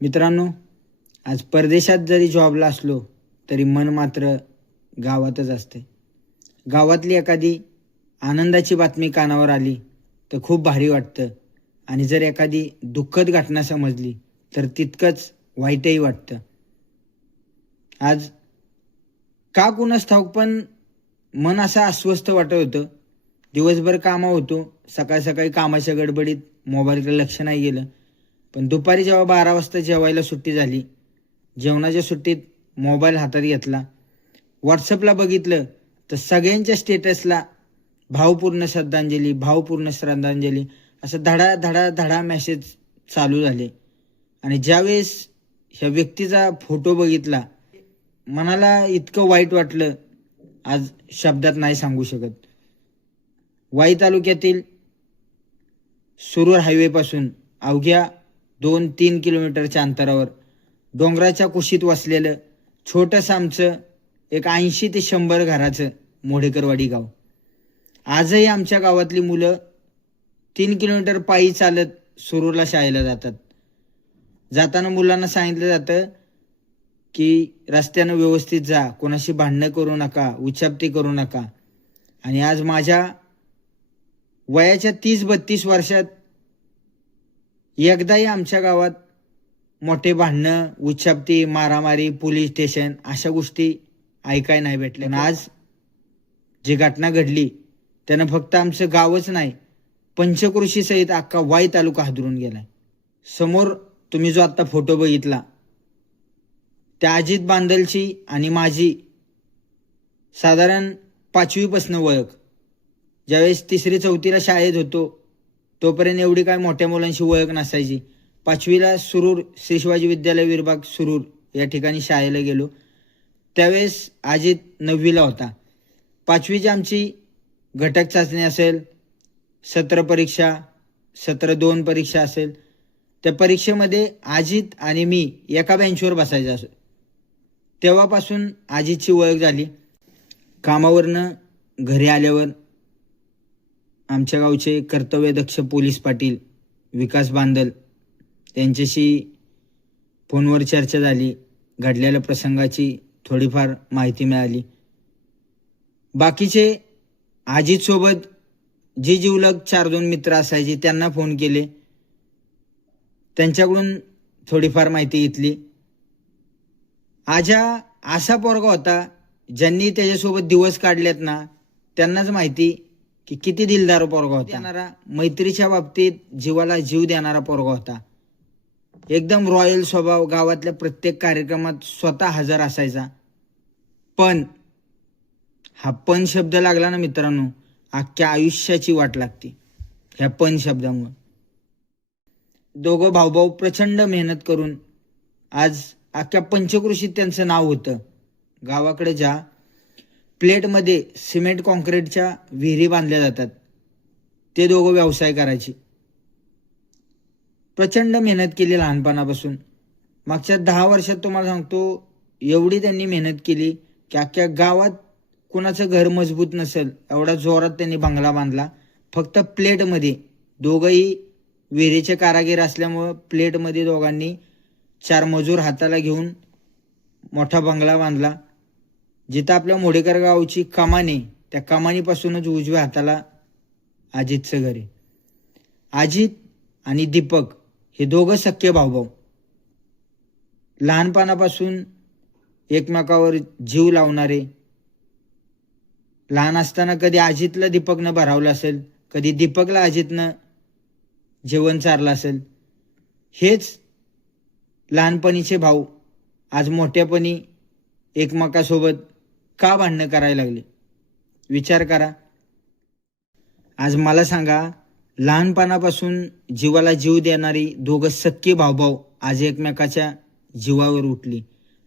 मित्रांनो, आज परदेशात जरी जॉबला असलो तरी मन मात्र गावातच असते. गावातली एखादी आनंदाची बातमी कानावर आली तर खूप भारी वाटतं आणि जर एखादी दुःखद घटना समजली तर तितकंच वाईटही वाटतं. आज का कुणास ठाऊक पण मन असं अस्वस्थ वाटत होतं. दिवसभर कामा होतो, सकाळ सकाळी कामाच्या गडबडीत मोबाईलकडे लक्ष नाही गेलं. पण दुपारी जेव्हा 12 वाजता जेवायला सुट्टी झाली, जेवणाच्या सुट्टीत मोबाईल हातात घेतला, व्हॉट्सअपला बघितलं तर सगळ्यांच्या स्टेटसला भावपूर्ण श्रद्धांजली असं धडा धडा धडा मेसेज चालू झाले. आणि ज्यावेळेस ह्या व्यक्तीचा फोटो बघितला, मनाला इतकं वाईट वाटलं, आज शब्दात नाही सांगू शकत. वाई तालुक्यातील सुरूर हायवेपासून अवघ्या 2-3 किलोमीटरच्या अंतरावर डोंगराच्या कुशीत वसलेलं छोटंसं आमचं एक 80 ते 100 घराचं मोडेकरवाडी गाव. आजही आमच्या गावातली मुलं 3 किलोमीटर पायी चालत सुरूरला शाळेला जातात. जाताना मुलांना सांगितलं जातं की रस्त्यानं व्यवस्थित जा, कोणाशी भांडणं करू नका, उचापती करू नका. आणि आज माझ्या वयाच्या 30-32 वर्षात एकदाही आमच्या गावात मोठे भांडणं, उचापती, मारामारी, पोलीस स्टेशन अशा गोष्टी ऐकाय नाही भेटल्या. पण आज जी घटना घडली त्यानं फक्त आमचं गावच नाही, पंचक्रोशी सहित अख्खा वाई तालुका हादरून गेलाय. समोर तुम्ही जो आत्ता फोटो बघितला, त्या अजित बांदलची आणि माझी साधारण 5वीपासून ओळख. ज्यावेळेस 3री-4थीला शाळेत होतो तोपर्यंत एवढी काय मोठ्या मुलांशी ओळख नसायची. 5वीला सुरूर श्री शिवाजी विद्यालय विभाग सुरूर या ठिकाणी शाळेला गेलो. त्यावेळेस अजित 9वीला होता. 5वीची आमची घटक चाचणी असेल, सत्र परीक्षा, सत्र 2 परीक्षा असेल, त्या परीक्षेमध्ये अजित आणि मी एका बेंचवर बसायचं असो. तेव्हापासून अजितची ओळख झाली. कामावरनं घरी आल्यावर आमच्या गावचे कर्तव्यदक्ष पोलीस पाटील विकास बांदल त्यांच्याशी फोनवर चर्चा झाली. घडलेल्या प्रसंगाची थोडीफार माहिती मिळाली. बाकीचे अजितसोबत जी जिवलग 4-2 मित्र असायचे त्यांना फोन केले, त्यांच्याकडून थोडीफार माहिती घेतली. आजा असा पोरगा होता, ज्यांनी त्याच्यासोबत दिवस काढलेत ना त्यांनाच माहिती की किती दिलदार पोरगा होता. देणारा, मैत्रीच्या बाबतीत जीवाला जीव देणारा पोरगा होता. एकदम रॉयल स्वभाव, गावातल्या प्रत्येक कार्यक्रमात स्वतः हजर असायचा. पण हा पण शब्द लागला ना मित्रांनो, अख्ख्या आयुष्याची वाट लागते ह्या पण शब्दामुळे. दोघं भाऊभाऊ प्रचंड मेहनत करून आज अख्ख्या पंचक्रोशीत त्यांचं नाव होतं. गावाकडे ज्या प्लेटमध्ये सिमेंट कॉन्क्रीटच्या विहिरी बांधल्या जातात, ते दोघं व्यवसाय करायचे. प्रचंड मेहनत केली लहानपणापासून. मागच्या 10 वर्षात तुम्हाला सांगतो, एवढी त्यांनी मेहनत केली की अख्ख्या गावात कुणाचं घर मजबूत नसेल एवढा जोरात त्यांनी बंगला बांधला. फक्त प्लेटमध्ये, दोघंही विहिरीचे कारागीर असल्यामुळं प्लेटमध्ये दोघांनी 4 मजूर हाताला घेऊन मोठा बंगला बांधला. जिथं आपल्या मोडेकर गावची कमान आहे, त्या कमानीपासूनच उजव्या हाताला अजितचं घर आहे. अजित आणि दीपक हे दोघं सख्खे भाऊभाऊ. लहानपणापासून एकमेकावर जीव लावणारे. लहान असताना कधी अजितला दीपकनं भरावलं असेल, कधी दीपकला अजितनं जेवण चारलं असेल. हेच लहानपणीचे भाऊ आज मोठ्यापणी एकमेकासोबत का भांडणं करायला लागले, विचार करा. आज मला सांगा, लहानपणापासून जीवाला जीव देणारी दोघं सख्खे भाऊभाऊ आज एकमेकाच्या जीवावर उठली,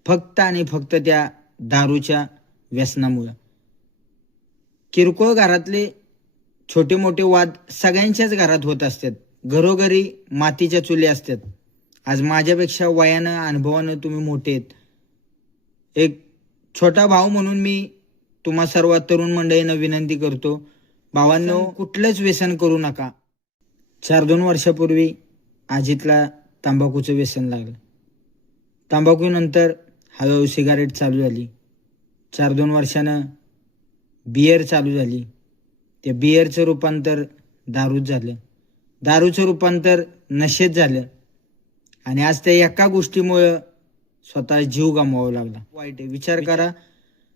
फक्त आणि फक्त त्या दारूच्या व्यसनामुळं. किरकोळ घरातले छोटे मोठे वाद सगळ्यांच्याच घरात होत असतात. घरोघरी मातीच्या चुली असतात. आज माझ्यापेक्षा वयानं, अनुभवानं तुम्ही मोठे आहेत. एक छोटा भाऊ म्हणून मी तुम्हा सर्व तरुण मंडळींना विनंती करतो, भावांनो, कुठलंच व्यसन करू नका. 4-2 वर्षापूर्वी अजितला तंबाखूचं व्यसन लागलं. तंबाखूनंतर हळूहळू सिगारेट चालू झाली. 4-2 वर्षानं बियर चालू झाली. त्या बियरचं रूपांतर दारूत झालं. दारूचं रूपांतर नशेत झालं. आणि आज त्या एका गोष्टीमुळं स्वतः जीव गमवावा लागला. वाईट आहे. विचार करा,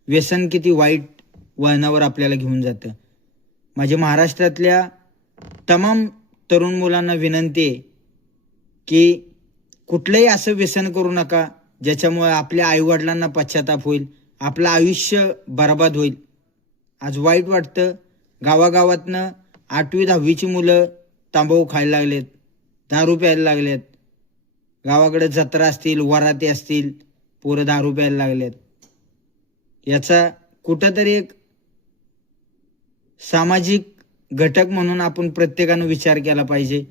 व्यसन किती वाईट वळणावर आपल्याला घेऊन जातं. माझ्या महाराष्ट्रातल्या तमाम तरुण मुलांना विनंती आहे की कुठलंही असं व्यसन करू नका ज्याच्यामुळे आपल्या आईवडिलांना पश्चाताप होईल, आपलं आयुष्य बर्बाद होईल. आज वाईट वाटतं, गावागावातनं 8वी-10वीची मुलं तांबाखू खायला लागलेत, दारू प्यायला लागलेत. गावाकडे जत्रा असतील, वराती असतील, पोरं दारू प्यायला लागलेत. याचा कुठंतरी एक सामाजिक घटक म्हणून आपण प्रत्येकानं विचार केला पाहिजे.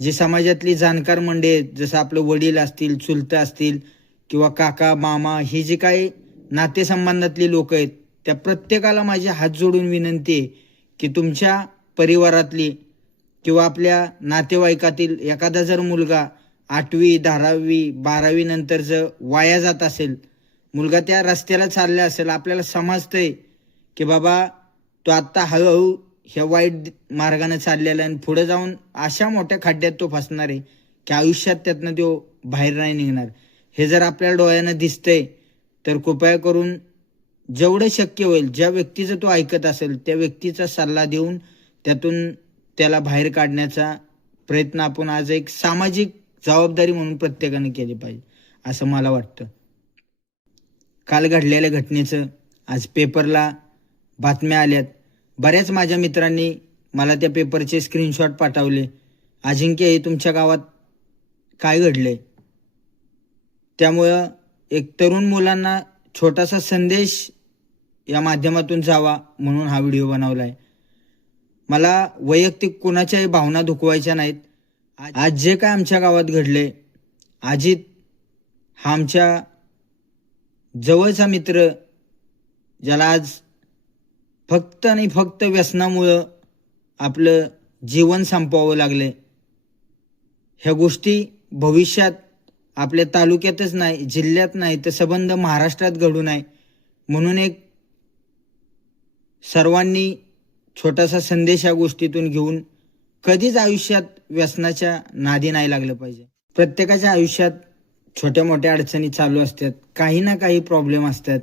जी समाजातली जाणकार मंडळी आहेत, जसं आपलं वडील असतील, चुलतं असतील किंवा काका मामा, ही जी काही नातेसंबंधातली लोक आहेत, त्या प्रत्येकाला माझी हात जोडून विनंती आहे की तुमच्या परिवारातली किंवा आपल्या नातेवाईकातील एखादा जर मुलगा 8वी 10वी 12वी नंतर जर वाया जात असेल, मुलगा त्या रस्त्याला चालला असेल, आपल्याला समजतंय की बाबा तो आत्ता हळूहळू ह्या वाईट मार्गाने चाललेला आणि पुढे जाऊन अशा मोठ्या खड्ड्यात तो फसणार आहे की आयुष्यात त्यातनं तो बाहेर नाही निघणार, हे जर आपल्या डोळ्यानं दिसतंय, तर कृपया करून जेवढं शक्य होईल ज्या व्यक्तीचं तो ऐकत असेल त्या व्यक्तीचा सल्ला देऊन त्यातून त्याला बाहेर काढण्याचा प्रयत्न आपण आज एक सामाजिक जबाबदारी म्हणून प्रत्येकाने केली पाहिजे असं मला वाटतं. काल घडलेल्या घटनेचं आज पेपरला बातम्या आल्यात. बऱ्याच माझ्या मित्रांनी मला त्या पेपरचे स्क्रीनशॉट पाठवले. अजिंक्य, हे तुमच्या गावात काय घडले? त्यामुळं एक तरुण मुलांना छोटासा संदेश या माध्यमातून जावा म्हणून हा व्हिडिओ बनवलाय. मला वैयक्तिक कोणाच्याही भावना दुखवायच्या नाहीत. आज जे काय आमच्या गावात घडले, अजित हा आमच्या जवळचा मित्र, ज्याला आज फक्त आणि फक्त व्यसनामुळं आपलं जीवन संपवावं लागले. ह्या गोष्टी भविष्यात आपल्या तालुक्यातच नाही, जिल्ह्यात नाही, तर सबंध महाराष्ट्रात घडू नये म्हणून एक सर्वांनी छोटासा संदेश या गोष्टीतून घेऊन कधीच आयुष्यात व्यसनाच्या नादी नाही लागलं पाहिजे. प्रत्येकाच्या आयुष्यात छोट्या मोठ्या अडचणी चालू असतात, काही ना काही प्रॉब्लेम असतात.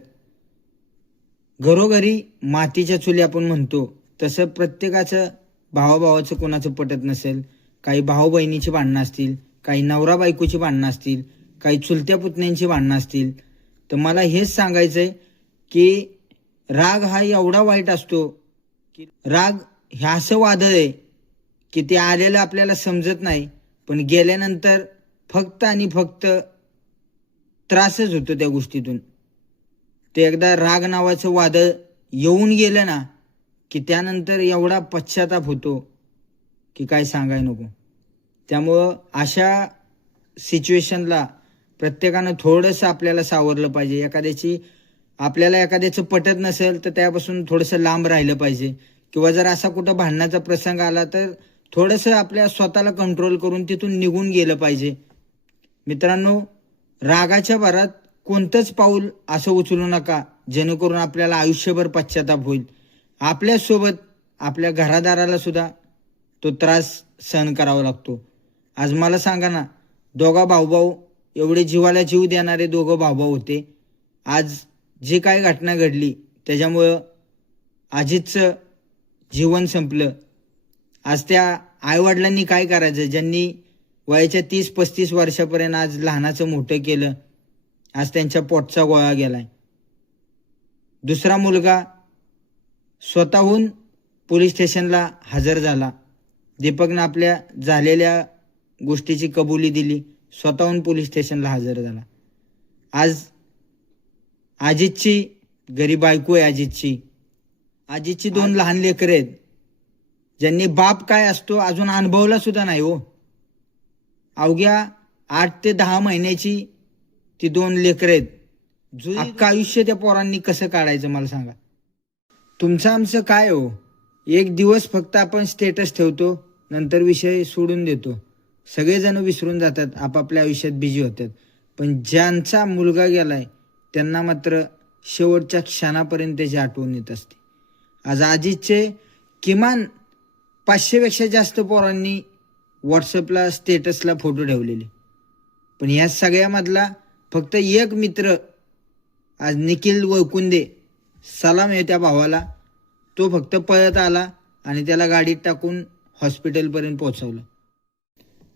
घरोघरी मातीच्या चुली आपण म्हणतो तसं प्रत्येकाचं भावाभावाचं कोणाचं पटत नसेल. काही भाऊ बहिणीची भांडणं असतील, काही नवरा बायकोची भांडणं असतील, काही चुलत्या पुतण्यांची भांडणं असतील. तर मला हेच सांगायचंय की राग हा एवढा वाईट असतो की राग हे असं वादळ आहे की ते आलेलं आपल्याला समजत नाही, पण गेल्यानंतर फक्त आणि फक्त त्रासच होतो त्या गोष्टीतून. ते एकदा राग नावाचं वादळ येऊन गेलं ना की त्यानंतर एवढा पश्चाताप होतो की काय सांगाय नको. त्यामुळं अशा सिच्युएशनला प्रत्येकानं थोडंसं आपल्याला सावरलं पाहिजे. आपल्याला एखाद्याचं पटत नसेल तर त्यापासून थोडंसं लांब राहिलं पाहिजे, किंवा जर असा कुठं भांडणाचा प्रसंग आला तर थोडंसं आपल्या स्वतःला कंट्रोल करून तिथून निघून गेलं पाहिजे. मित्रांनो, रागाच्या भरात कोणतंच पाऊल असं उचलू नका जेणेकरून आपल्याला आयुष्यभर पश्चाताप होईल. आपल्यासोबत आपल्या घरादाराला सुद्धा तो त्रास सहन करावा लागतो. आज मला सांगा ना, दोघा भाऊभाऊ, एवढे जीवाला जीव देणारे दोघं भाऊभाऊ होते. आज जी काय घटना घडली त्याच्यामुळं अजितचं जीवन संपलं. आज त्या आईवडिलांनी काय करायचं, ज्यांनी वयाच्या 30-35 वर्षापर्यंत आज लहानाचं मोठं केलं, आज त्यांच्या पोटचा गोळा गेलाय. दुसरा मुलगा स्वतःहून पोलीस स्टेशनला हजर झाला. दीपकनं आपल्या झालेल्या गोष्टीची कबुली दिली, स्वतःहून पोलीस स्टेशनला हजर झाला. आज अजितची घरी बायको आहे. अजितची 2 लहान लेकरं आहेत, ज्यांनी बाप काय असतो अजून अनुभवला सुद्धा नाही हो. अवघ्या 8 ते 10 महिन्याची ती 2 लेकरं आहेत. अख्खं आयुष्य त्या पोरांनी कसं काढायचं मला सांगा. तुमचं आमचं काय हो, एक दिवस फक्त आपण स्टेटस ठेवतो, नंतर विषय सोडून देतो. सगळेजण विसरून जातात, आपापल्या आयुष्यात बिझी होतात. पण ज्यांचा मुलगा गेलाय त्यांना मात्र शेवटच्या क्षणापर्यंत त्याची आठवण येत असते. आज अजितचे किमान 500पेक्षा जास्त पोरांनी व्हॉट्सअपला स्टेटसला फोटो ठेवलेले, पण या सगळ्यामधला फक्त एक मित्र आज निखिल वळकुंदे, सलाम आहे त्या भावाला, तो फक्त पळत आला आणि त्याला गाडीत टाकून हॉस्पिटलपर्यंत पोहोचवलं.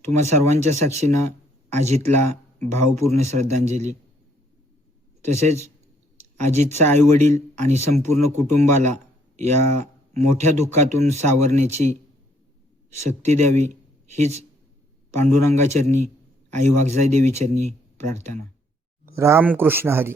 तुम्हा सर्वांच्या साक्षीनं अजितला भावपूर्ण श्रद्धांजली. तसेच अजितचा आईवडील आणि संपूर्ण कुटुंबाला या मोठ्या दुःखातून सावरण्याची शक्ती द्यावी हीच पांडुरंगाचरणी, आई वाघजाई देवी चरणी प्रार्थना. रामकृष्ण हरी.